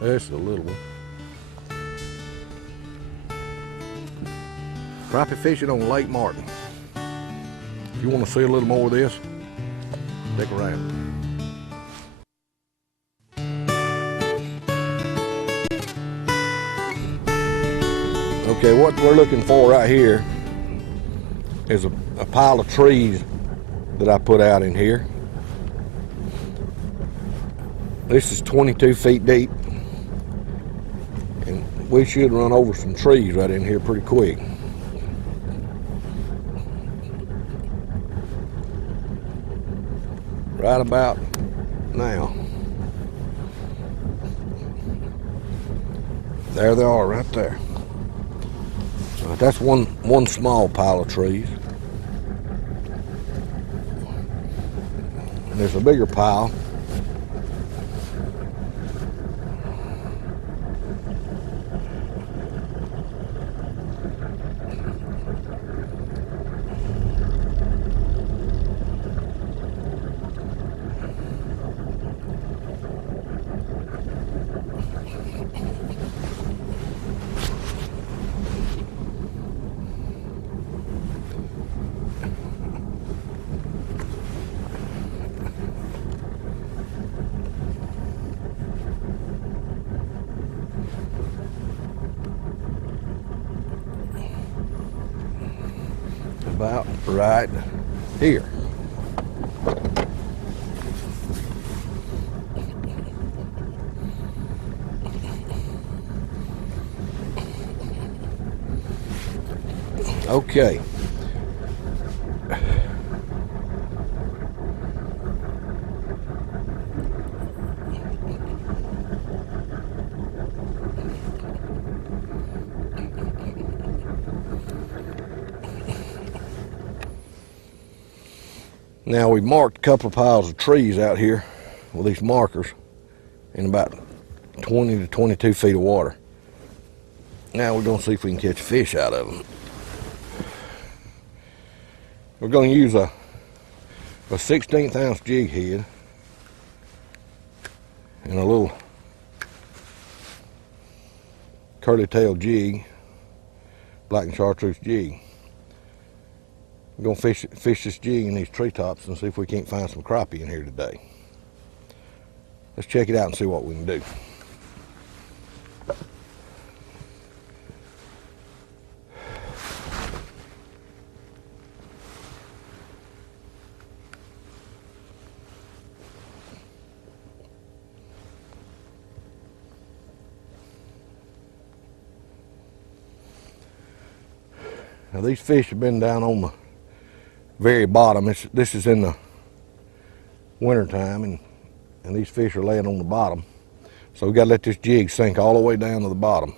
This is a little one. Crappie fishing on Lake Martin. If you want to see a little more of this, stick around. Okay, what we're looking for right here is a pile of trees that I put out in here. This is 22 feet deep, and we should run over some trees right in here pretty quick. Right about now. There they are right there. That's one small pile of trees. And there's a bigger pile. About right here. Okay. Now we marked a couple of piles of trees out here with these markers in about 20 to 22 feet of water. Now we're gonna see if we can catch a fish out of them. We're gonna use a 16th ounce jig head and a little curly tail jig, black and chartreuse jig. We're gonna fish this jig in these treetops and see if we can't find some crappie in here today. Let's check it out and see what we can do. Now these fish have been down on the very bottom. This is in the winter time, and these fish are laying on the bottom. So we gotta let this jig sink all the way down to the bottom.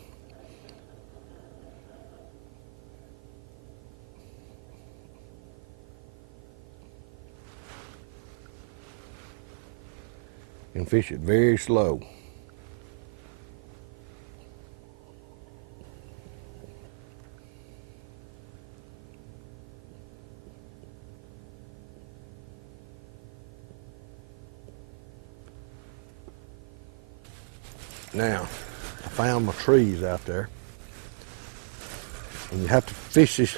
And fish it very slow. Now, I found my trees out there. And you have to fish this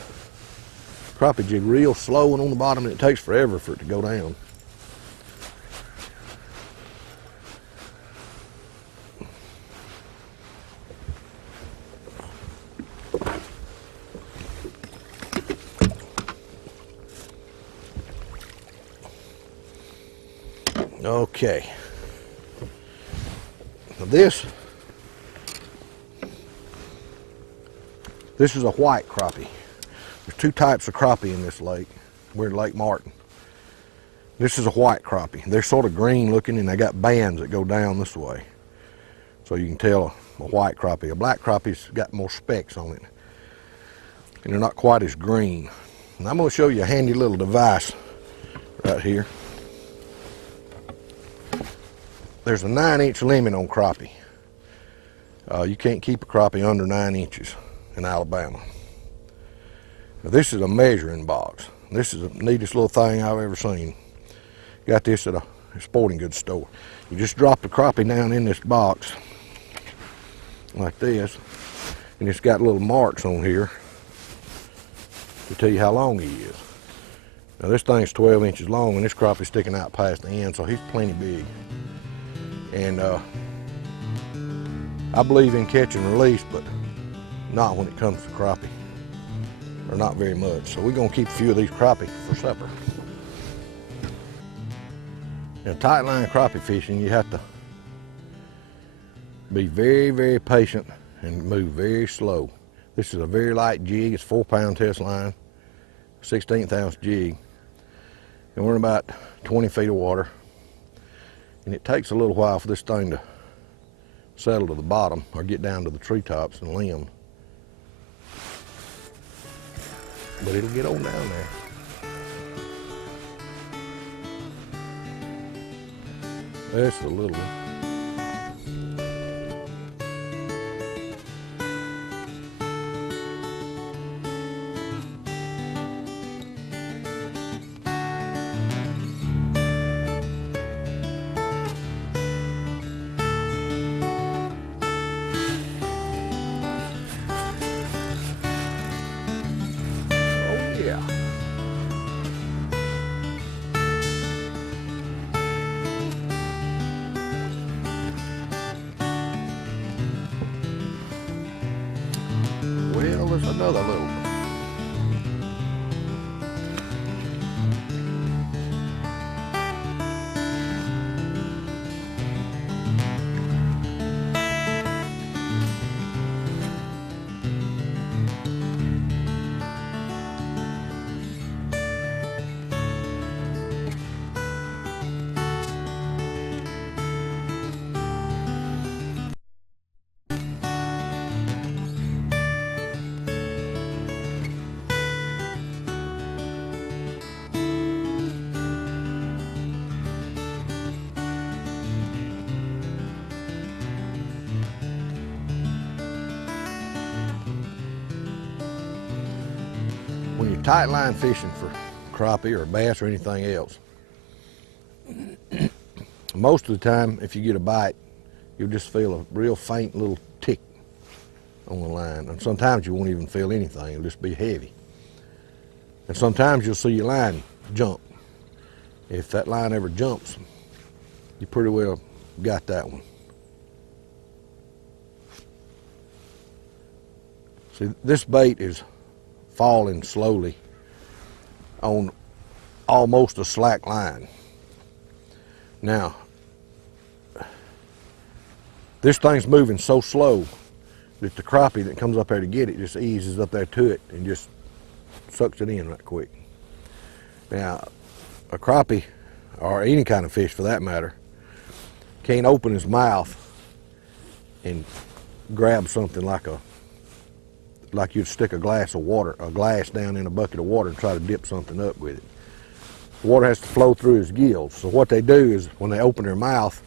crappie jig real slow and on the bottom, and it takes forever for it to go down. Okay. Now this is a white crappie. There's two types of crappie in this lake. We're in Lake Martin. This is a white crappie. They're sort of green looking, and they got bands that go down this way. So you can tell a white crappie. A black crappie's got more specks on it, and they're not quite as green. And I'm going to show you a handy little device right here. There's a 9-inch limit on crappie. You can't keep a crappie under 9 inches in Alabama. Now this is a measuring box. This is the neatest little thing I've ever seen. Got this at a sporting goods store. You just drop the crappie down in this box, like this, and it's got little marks on here to tell you how long he is. Now this thing's 12 inches long, and this crappie's sticking out past the end, so he's plenty big. And I believe in catch and release, but not when it comes to crappie, or not very much. So we're gonna keep a few of these crappie for supper. Now, tight line crappie fishing, you have to be very, very patient and move very slow. This is a very light jig. It's 4-pound test line, 1/16 ounce jig. And we're in about 20 feet of water. And it takes a little while for this thing to settle to the bottom or get down to the treetops and limbs. But it'll get on down there. That's the little one. Oh yeah. Well, there's another little one. When you're tight line fishing for crappie or bass or anything else, most of the time, if you get a bite, you'll just feel a real faint little tick on the line. And sometimes you won't even feel anything, it'll just be heavy. And sometimes you'll see your line jump. If that line ever jumps, you pretty well got that one. See, this bait is falling slowly on almost a slack line. Now, this thing's moving so slow that the crappie that comes up there to get it just eases up there to it and just sucks it in right quick. Now, a crappie, or any kind of fish for that matter, can't open his mouth and grab something like you'd stick a glass down in a bucket of water and try to dip something up with it. The water has to flow through his gills. So what they do is when they open their mouth,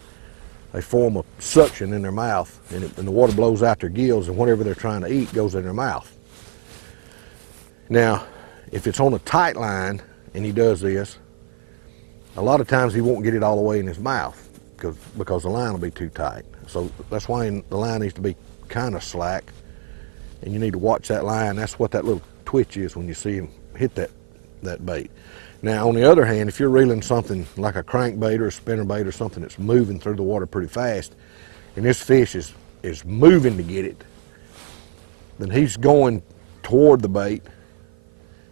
they form a suction in their mouth, and the water blows out their gills, and whatever they're trying to eat goes in their mouth. Now, if it's on a tight line and he does this, a lot of times he won't get it all the way in his mouth because the line will be too tight. So that's why the line needs to be kind of slack. And you need to watch that line. That's what that little twitch is when you see him hit that bait. Now, on the other hand, if you're reeling something like a crankbait or a spinnerbait or something that's moving through the water pretty fast, and this fish is moving to get it, then he's going toward the bait,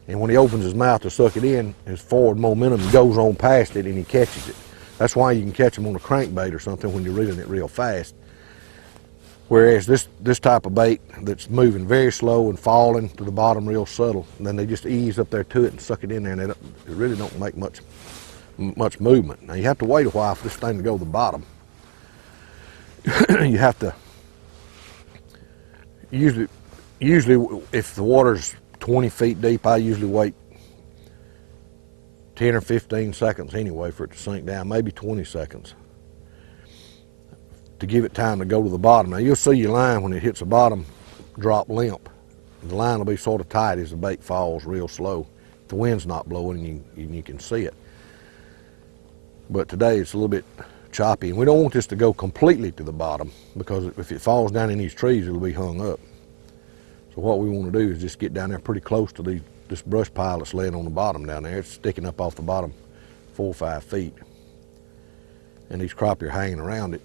and when he opens his mouth to suck it in, his forward momentum goes on past it and he catches it. That's why you can catch him on a crankbait or something when you're reeling it real fast. Whereas this type of bait that's moving very slow and falling to the bottom real subtle, and then they just ease up there to it and suck it in there, and it really don't make much movement. Now you have to wait a while for this thing to go to the bottom. You have to, usually if the water's 20 feet deep, I usually wait 10 or 15 seconds anyway for it to sink down, maybe 20 seconds. To give it time to go to the bottom. Now you'll see your line when it hits the bottom drop limp. The line will be sort of tight as the bait falls real slow. The wind's not blowing and you can see it. But today it's a little bit choppy, and we don't want this to go completely to the bottom, because if it falls down in these trees, it'll be hung up. So what we want to do is just get down there pretty close to this brush pile that's laying on the bottom down there. It's sticking up off the bottom 4 or 5 feet, and these crappie are hanging around it.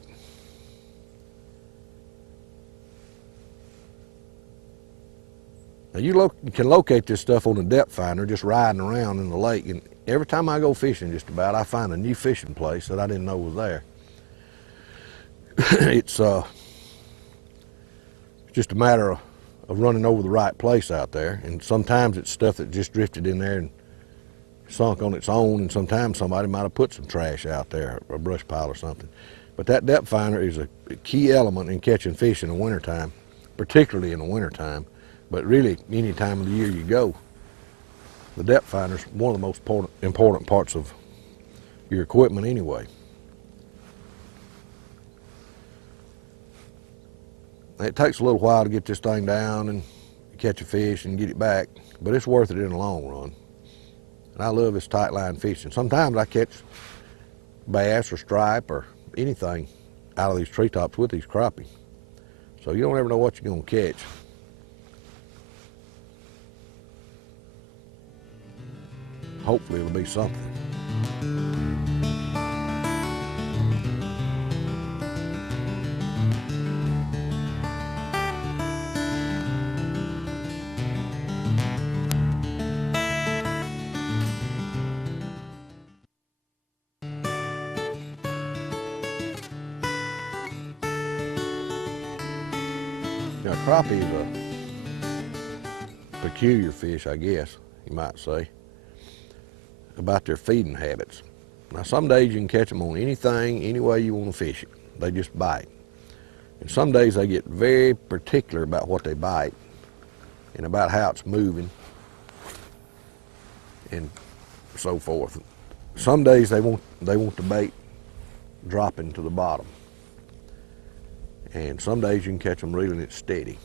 Now you can locate this stuff on a depth finder just riding around in the lake, and every time I go fishing just about, I find a new fishing place that I didn't know was there. It's just a matter of running over the right place out there, and sometimes it's stuff that just drifted in there and sunk on its own, and sometimes somebody might have put some trash out there, a brush pile or something. But that depth finder is a key element in catching fish in the wintertime, particularly in the wintertime, but really any time of the year you go. The depth finder is one of the most important parts of your equipment anyway. It takes a little while to get this thing down and catch a fish and get it back, but it's worth it in the long run. And I love this tight line fishing. Sometimes I catch bass or stripe or anything out of these treetops with these crappie. So you don't ever know what you're gonna catch. Hopefully it'll be something. Now, crappie is a peculiar fish, I guess you might say, about their feeding habits. Now, some days you can catch them on anything, any way you want to fish it. They just bite. And some days they get very particular about what they bite and about how it's moving and so forth. Some days they want the bait dropping to the bottom. And some days you can catch them reeling it steady.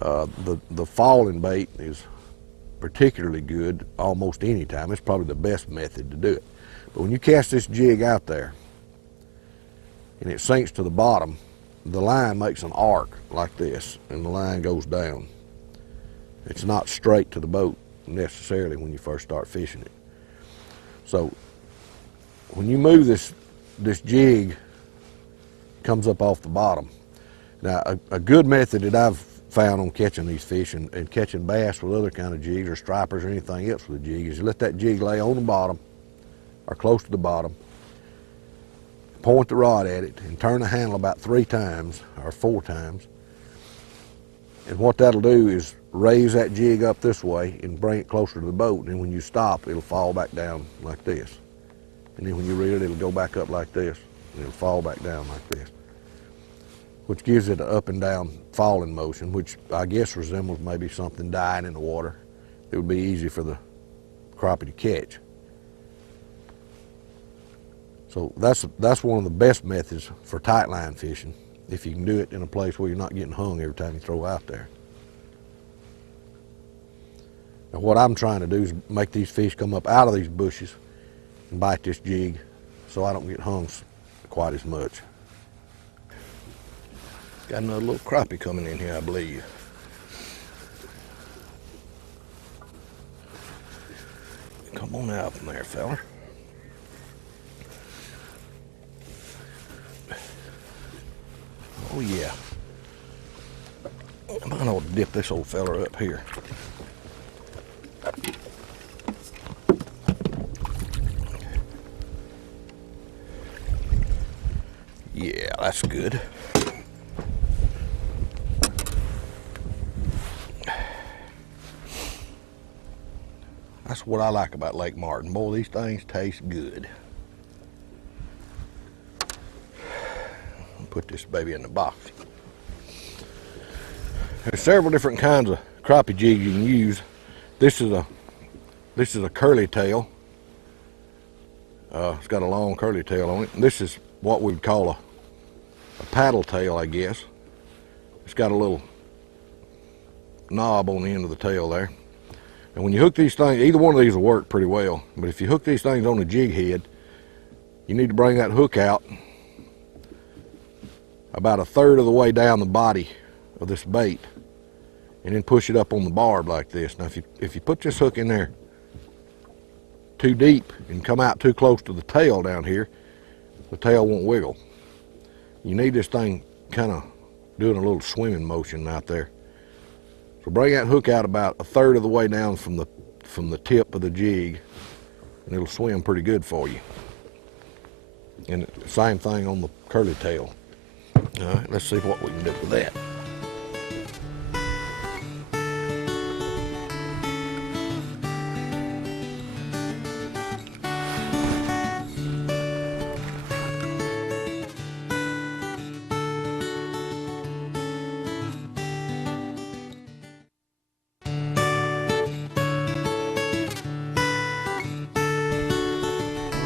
The falling bait is particularly good almost any time. It's probably the best method to do it. But when you cast this jig out there and it sinks to the bottom, the line makes an arc like this, and the line goes down. It's not straight to the boat necessarily when you first start fishing it. So when you move this jig, comes up off the bottom. Now, a good method that I've found on catching these fish and catching bass with other kind of jigs or stripers or anything else with a jig is you let that jig lay on the bottom or close to the bottom, point the rod at it, and turn the handle about 3 times or 4 times. And what that'll do is raise that jig up this way and bring it closer to the boat. And when you stop, it'll fall back down like this. And then when you reel it, it'll go back up like this, and it'll fall back down like this, which gives it an up and down falling motion, which I guess resembles maybe something dying in the water. It would be easy for the crappie to catch. So that's one of the best methods for tight line fishing, if you can do it in a place where you're not getting hung every time you throw out there. Now, what I'm trying to do is make these fish come up out of these bushes and bite this jig so I don't get hung quite as much. Got another little crappie coming in here, I believe. Come on out from there, fella. Oh yeah. I might ought to dip this old fella up here. Yeah, that's good. That's what I like about Lake Martin. Boy, these things taste good. I'll put this baby in the box. There's several different kinds of crappie jigs you can use. This is a curly tail. It's got a long curly tail on it. And this is what we'd call a paddle tail, I guess. It's got a little knob on the end of the tail there. And when you hook these things, either one of these will work pretty well. But if you hook these things on the jig head, you need to bring that hook out about 1/3 of the way down the body of this bait, and then push it up on the barb like this. Now if you put this hook in there too deep and come out too close to the tail down here, the tail won't wiggle. You need this thing kind of doing a little swimming motion out there. So bring that hook out about 1/3 of the way down from the tip of the jig, and it'll swim pretty good for you. And the same thing on the curly tail. All right, let's see what we can do with that.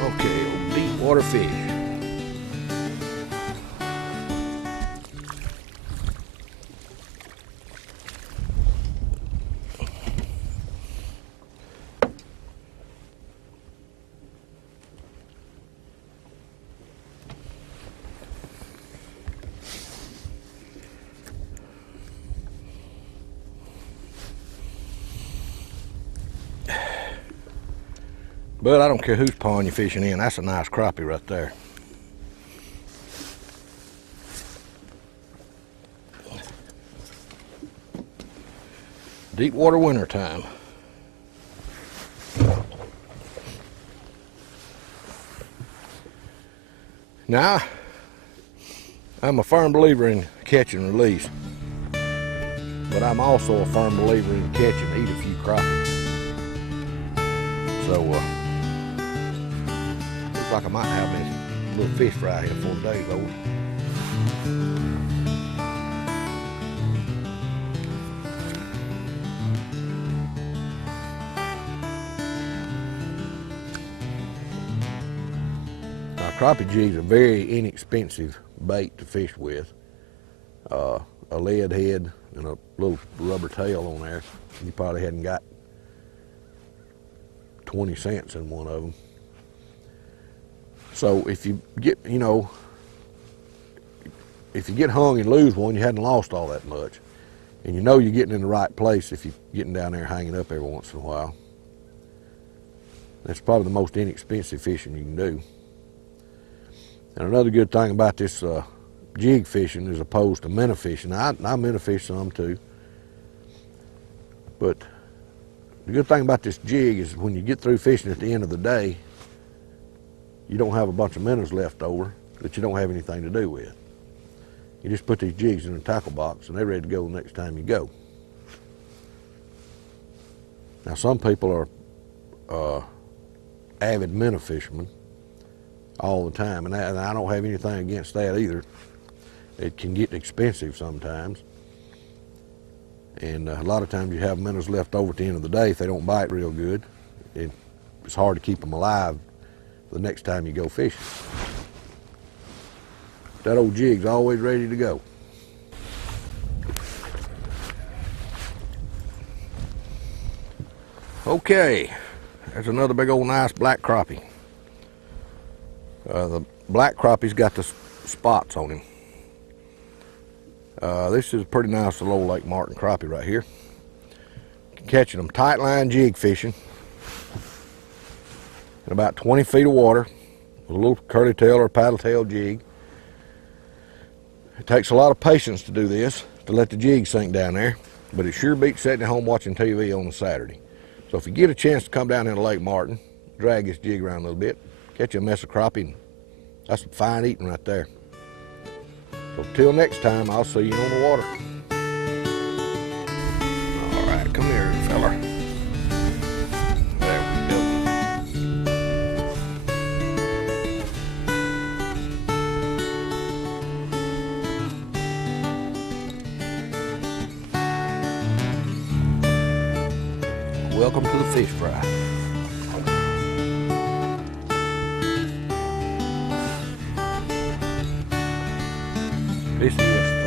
Okay, old deep water fish. But I don't care whose pond you're fishing in, that's a nice crappie right there. Deep water winter time. Now, I'm a firm believer in catch and release, but I'm also a firm believer in catch and eat a few crappie. So, looks like I might have this little fish fry here before the day's over. Now, crappie jigs are very inexpensive bait to fish with. A lead head and a little rubber tail on there. You probably hadn't got 20 cents in one of them. So if you get, if you get hung and lose one, you hadn't lost all that much. And you know you're getting in the right place if you're getting down there hanging up every once in a while. That's probably the most inexpensive fishing you can do. And another good thing about this jig fishing as opposed to minnow fishing, I minnow fish some too, but the good thing about this jig is when you get through fishing at the end of the day, you don't have a bunch of minnows left over that you don't have anything to do with. You just put these jigs in a tackle box and they're ready to go the next time you go. Now some people are avid minnow fishermen all the time, and I don't have anything against that either. It can get expensive sometimes. And a lot of times you have minnows left over at the end of the day if they don't bite real good. It's hard to keep them alive the next time you go fishing. That old jig's always ready to go. Okay, there's another big old nice black crappie. The black crappie's got the spots on him. This is a pretty nice little old Lake Martin crappie right here. Catching them tight line jig fishing in about 20 feet of water with a little curly tail or paddle tail jig. It takes a lot of patience to do this, to let the jig sink down there, but it sure beats sitting at home watching TV on a Saturday. So if you get a chance to come down into Lake Martin, drag this jig around a little bit, catch you a mess of crappie, and that's some fine eating right there. So till next time, I'll see you on the water. All right, come here, fella. There we go. Welcome to the fish fry. This is